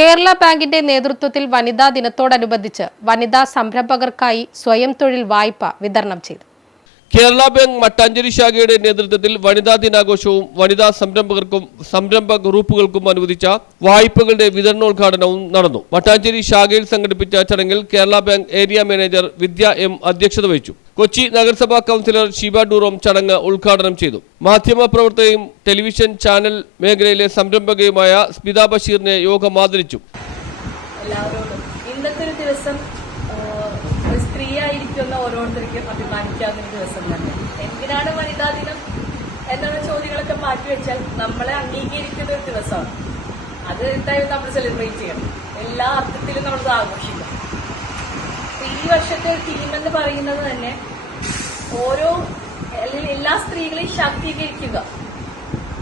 കേരള ബാങ്കിന്റെ നേതൃത്വത്തിൽ വനിതാ ദിനത്തോടനുബന്ധിച്ച് വനിതാ സംരംഭകർക്കായി സ്വയം തൊഴിൽ വായ്പ വിതരണം ചെയ്തു. കേരള ബാങ്ക് മട്ടാഞ്ചേരി ശാഖയുടെ നേതൃത്വത്തിൽ വനിതാ ദിനാഘോഷവും വനിതാ സംരംഭകർക്കും സംരംഭ ഗ്രൂപ്പുകൾക്കും അനുവദിച്ച വായ്പകളുടെ വിതരണോദ്ഘാടനവും നടന്നു. മട്ടാഞ്ചേരി ശാഖയിൽ സംഘടിപ്പിച്ച ചടങ്ങിൽ കേരള ബാങ്ക് ഏരിയ മാനേജർ വിദ്യ എം അധ്യക്ഷത വഹിച്ചു. കൊച്ചി നഗരസഭാ കൗൺസിലർ ഷീബ ഡൂറോം ചടങ്ങ് ഉദ്ഘാടനം ചെയ്തു. മാധ്യമപ്രവർത്തകയും ടെലിവിഷൻ ചാനൽ മേഖലയിലെ സംരംഭകയുമായ സ്മിത ബഷീറിനെ യോഗം ആദരിച്ചു. സ്ത്രീയായിരിക്കുന്ന ഓരോരുത്തർക്കും അഭിമാനിക്കാവുന്ന ഒരു ദിവസം തന്നെ. എന്തിനാണ് വനിതാ ദിനം എന്നുള്ള ചോദ്യങ്ങളൊക്കെ മാറ്റിവെച്ചാൽ നമ്മളെ അംഗീകരിക്കുന്ന ഒരു ദിവസമാണ്. അത് എന്തായാലും നമ്മൾ സെലിബ്രേറ്റ് ചെയ്യണം. എല്ലാ അർത്ഥത്തിലും നമ്മളത് ആഘോഷിക്കണം. ഈ വർഷത്തെ തീം എന്ന് പറയുന്നത് തന്നെ എല്ലാ സ്ത്രീകളെയും ശാക്തീകരിക്കുക.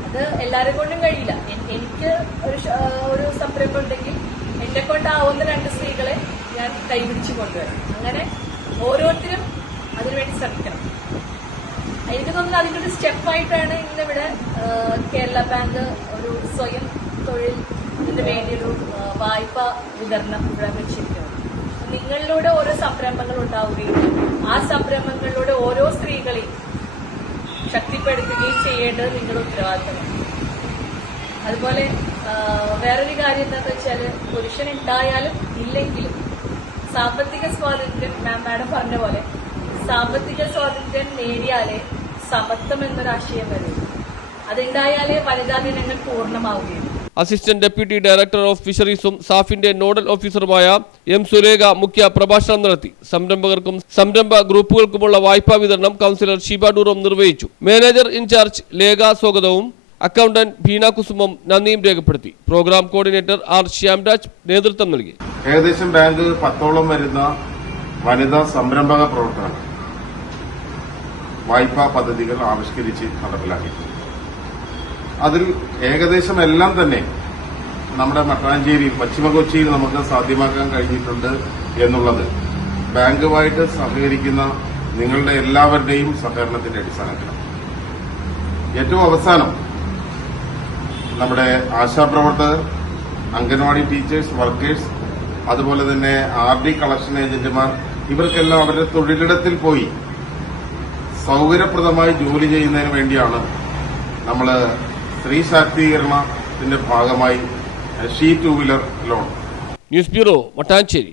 അത് എല്ലാവരെ കൊണ്ടും കഴിയില്ല. എനിക്ക് ഒരു സംരംഭം ഉണ്ടെങ്കിൽ എന്നെ കൊണ്ടാവുന്ന 2 സ്ത്രീകളെ ഞാൻ കൈപിടിച്ചു കൊണ്ടുവരാം. അങ്ങനെ ഓരോരുത്തരും അതിനുവേണ്ടി ശ്രമിക്കണം. എനിക്ക് തോന്നുന്നു അതിൻ്റെ സ്റ്റെപ്പായിട്ടാണ് ഇന്നിവിടെ കേരള ബാങ്ക് ഒരു സ്വയം തൊഴിലിന് വേണ്ടിയൊരു വായ്പ വിതരണം ഇവിടെ വെച്ചിരിക്കുന്നത്. നിങ്ങളിലൂടെ ഓരോ സംരംഭങ്ങൾ ഉണ്ടാവുകയും ആ സംരംഭങ്ങളിലൂടെ ഓരോ സ്ത്രീകളെയും ശക്തിപ്പെടുത്തുകയും ചെയ്യേണ്ടത് നിങ്ങളുടെ ഉത്തരവാദിത്തമാണ്. അതുപോലെ വേറൊരു കാര്യം എന്താണെന്ന് വെച്ചാൽ പുരുഷൻ ഉണ്ടായാലും ഇല്ലെങ്കിലും സാമ്പത്തിക സ്വാതന്ത്ര്യം, മാഡം പറഞ്ഞ പോലെ സാമ്പത്തിക സ്വാതന്ത്ര്യം നേടിയാലേ സമത്വം എന്നൊരാശയം വരും. അതുണ്ടായാലേ വനിതാ ദിനങ്ങൾ പൂർണ്ണമാവുകയും. അസിസ്റ്റന്റ് ഡെപ്യൂട്ടി ഡയറക്ടർ ഓഫ് ഫിഷറീസും സാഫിന്റെ നോഡൽ ഓഫീസറുമായ എം സുലേഖ മുഖ്യ പ്രഭാഷണം നടത്തി. സംരംഭകർക്കും സംരംഭ ഗ്രൂപ്പുകൾക്കുമുള്ള വായ്പാ വിതരണം കൗൺസിലർ ഷീബ ഡൂറോം നിർവഹിച്ചു. മാനേജർ ഇൻചാർജ് ലേഖ സ്വാഗതവും അക്കൗണ്ടന്റ് ഭീന കുസുമം നന്ദിയും രേഖപ്പെടുത്തി. പ്രോഗ്രാം കോർഡിനേറ്റർ ആർ ശ്യാംരാജ് നേതൃത്വം നൽകി. ഏകദേശം ബാങ്ക് 10ഓളം വരുന്ന വനിതാ സംരംഭക പ്രവർത്തനങ്ങൾ വായ്പാ പദ്ധതികൾ ആവിഷ്കരിച്ച് നടപ്പിലാക്കിയിട്ടുണ്ട്. അതിൽ ഏകദേശം എല്ലാം തന്നെ നമ്മുടെ മട്ടാഞ്ചേരിയിൽ പശ്ചിമ കൊച്ചിയിൽ നമുക്ക് സാധ്യമാക്കാൻ കഴിഞ്ഞിട്ടുണ്ട് എന്നുള്ളത് ബാങ്കുമായിട്ട് സഹകരിക്കുന്ന നിങ്ങളുടെ എല്ലാവരുടെയും സഹകരണത്തിന്റെ അടിസ്ഥാനത്തിലാണ്. ഏറ്റവും അവസാനം നമ്മുടെ ആശാപ്രവർത്തകർ, അംഗൻവാടി ടീച്ചേഴ്സ്, വർക്കേഴ്സ്, അതുപോലെ തന്നെ RD കളക്ഷൻ ഏജന്റുമാർ, ഇവർക്കെല്ലാം അവരുടെ തൊഴിലിടത്തിൽ പോയി സൗകര്യപ്രദമായി ജോലി ചെയ്യുന്നതിന് വേണ്ടിയാണ് നമ്മൾ സ്ത്രീ ശാക്തീകരണത്തിന്റെ ഭാഗമായി she 2 wheeler loan. News bureau, Mattancherry.